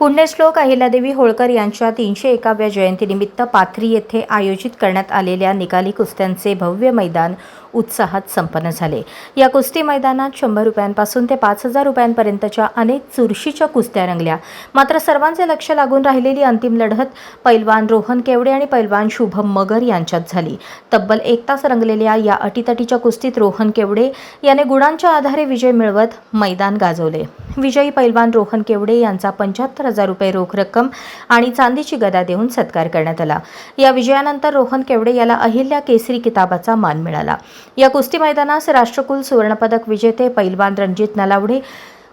पुण्यश्लोक अहिल्यादेवी होळकर यांच्या 301व्या जयंतीनिमित्त पाथरी येथे आयोजित करण्यात आलेल्या निकाली कुस्त्यांचे भव्य मैदान उत्साहात संपन्न झाले। या कुस्ती मैदानात 100 रुपयांपासून ते 5000 रुपयांपर्यंतच्या अनेक चुरशीच्या कुस्त्या रंगल्या। मात्र सर्वांचे लक्ष लागून राहिलेली अंतिम लढत पैलवान रोहन केवडे आणि पैलवान शुभम मगर यांच्यात झाली। तब्बल 1 तास रंगलेल्या या अटीतटीच्या कुस्तीत रोहन केवडे याने गुणांच्या आधारे विजय मिळवत मैदान गाजवले। विजयी पैलवान रोहन केवडे यांचा 75,000 रुपये रोख रक्कम आणि चांदीची गदा देऊन सत्कार करण्यात आला। या विजयानंतर रोहन केवडे याला अहिल्या केसरी किताबाचा मान मिळाला। या कुस्ती मैदानास राष्ट्रकुल सुवर्णपदक विजेते पैलवान रणजित नलावडे,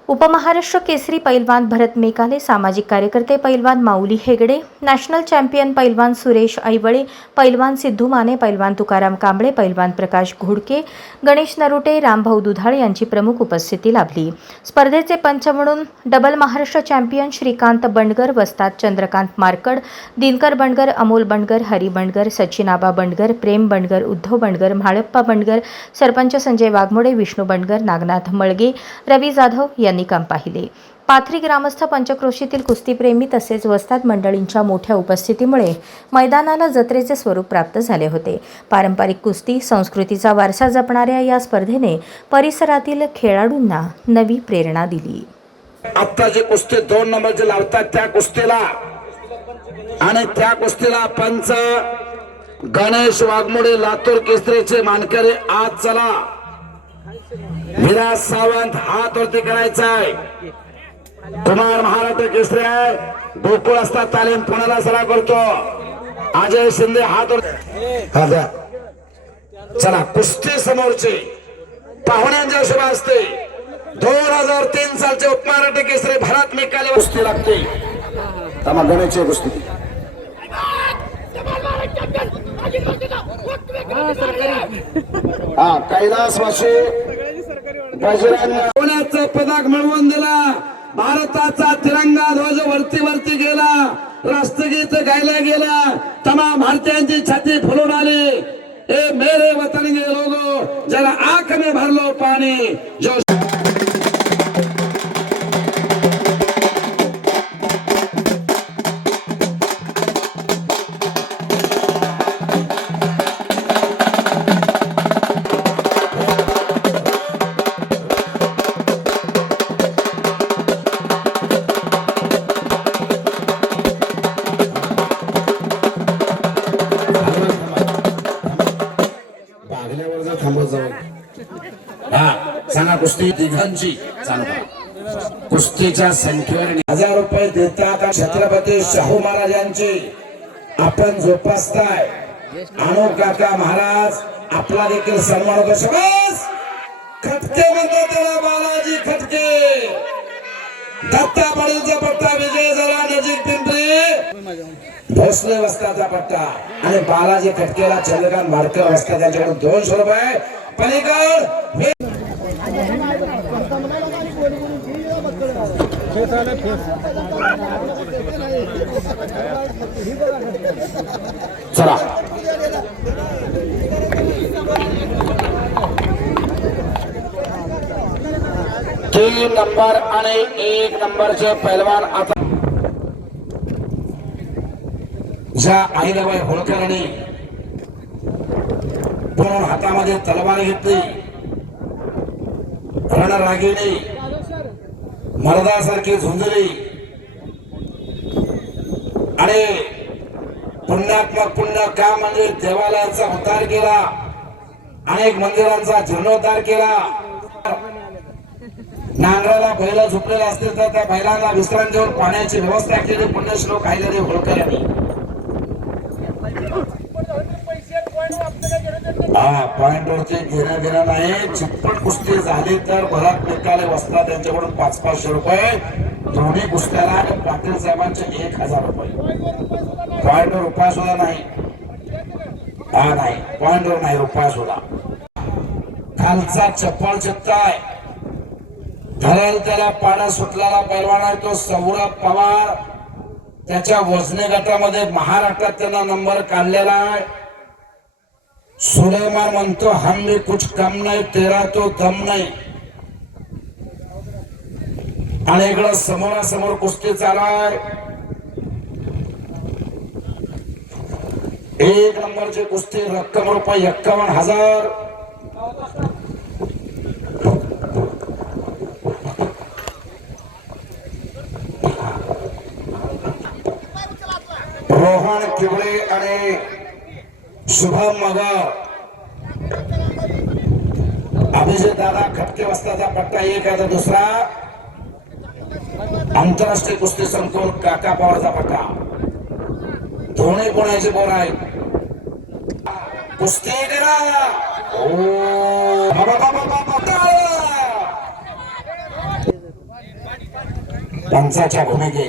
उपमहाराष्ट्र केसरी पैलवान भरत मेकाले, सामाजिक कार्यकर्ते पैलवान माऊली हेगडे, नॅशनल चॅम्पियन पैलवान सुरेश ऐवळे, पैलवान सिद्धू माने, पैलवान तुकाराम कांबळे, पैलवान प्रकाश घोडके, गणेश नरोटे, रामभाऊ दुधाळ यांची प्रमुख उपस्थिती लाभली। स्पर्धेचे पंच म्हणून डबल महाराष्ट्र चॅम्पियन श्रीकांत बंडगर, वस्ताद चंद्रकांत मारकड, दिनकर बंडगर, अमोल बंडगर, हरी बंडगर, सचिनाबा बंडगर, प्रेम बंडगर, उद्धव बंडगर, म्हाळप्पा बंडगर, सरपंच संजय वाघमोडे, विष्णू बंडगर, नागनाथ मळगे, रवी जाधव यांनी काम पाहिले। पाथरी ग्रामस्थ पंचक्रोशीतील कुस्तीप्रेमी तसेच वस्ताद मंडळींच्या मोठ्या उपस्थितीमुळे मैदानाला जत्रेचे स्वरूप प्राप्त झाले होते। पारंपरिक कुस्ती संस्कृतीचा वारसा जपणाऱ्या या स्पर्धेने परिसरातील खेळाडूंना नवी प्रेरणा दिली। आता जे कुस्ती 2 नंबरचे लावतात त्या कुस्तीला आणि त्या कुस्तीला पंच गणेश वाघमोडे लातूर केसरीचे मानकरी आज चला विराज सावंत हात वरती करायचा आहे। कुमार महाराष्ट्र केसरी आहे, गोकुळ असता तालीम पुण्याला सराव करतो। अजय शिंदे हात वर चला कुस्ती समोरचे पाहुण्यांच्या शुभ असते। 2003 सालचे उपमहाराष्ट्र केसरी भरत मेकाले कुस्ती लागते। तमा गणेशची कुस्ती कैलासवासी सोन्याचं पदक मिळवून दिला। भारताचा तिरंगा ध्वज वरती गेला, राष्ट्रगीत गायला गेला, तमाम भारतीयांची छाती फुलून आली। ए मेरे वतन के लोगों, जरा आंख में भर लो पानी। जो सांगा कुस्ती दिघांची सांगा कुस्तीच्या संख्येवर 1000 रुपये देतात छत्रपती शाहू महाराजांची आपण जोपासताय। अनु काका महाराज आपला देखील सन्मान होतो। शाबास खटके म्हणतात त्याला बालाजी खटके। दत्ता पाटीलचा पट्टा विजय झाला नजीक पिंपरी भोसले वस्ताचा पट्टा आणि बालाजी खटकेला चंद्रकांत मारकर वस्ता त्यांच्याकडून 200 रुपये पलीकड चला 3 नंबर आणि 1 नंबरचे पैलवान आता ज्या अहिल्याबाई होळकरांनी पूर्ण हातामध्ये तलवार घेतली, रणरागिणी मर्दासारखी झुंजली आणि पुण्यात्मक पुण्य का मंदिर देवालयाचा उद्धार केला, अनेक मंदिरांचा जीर्णोद्धार केला। नांगराला बैल झोपलेले असतील तर त्या बैलांना विश्रांतीवर पाण्याची व्यवस्था केली पुण्यश्लोक अहिल्यादेवी होळकर यांनी। पॉइंट वरती घेणं नाही, चितपट कुस्ती झाली तर भरत मेकाले वस्ता त्यांच्याकडून 500-500 रुपये, दोन्ही कुस्त्याला आणि पाटील साहेबांचे 1000 रुपये। पॉइंट वर रुपया सुद्धा नाही, नाही पॉइंट वर नाही रुपया सुद्धा। खालचा चप्पल चित्ताय धरेल त्याला पाडा सुटलेला पैलवान आहे तो सौरभ पवार। त्याच्या वजनी गटामध्ये महाराष्ट्रात त्यांना नंबर काढलेला आहे। सुलेमान म्हणतो हम भी कुछ कम नहीं, तेरा तो दम नहीं। आणि इकडं समोरासमोर कुस्ती चालू आहे. 1 नंबरची कुस्ती, रक्कम रुपये 51,000. रोहन किबळे आणि शुभम मगर. अभिजित दादा खटके वस्ताचा पट्टा 1 आहे तर दुसरा आंतरराष्ट्रीय कुस्ती संकुल काका पवारचा पट्टा. दोन्ही कोणाचे बोर आहेत. कुस्ती करा. पंचाच्या भूमिकेत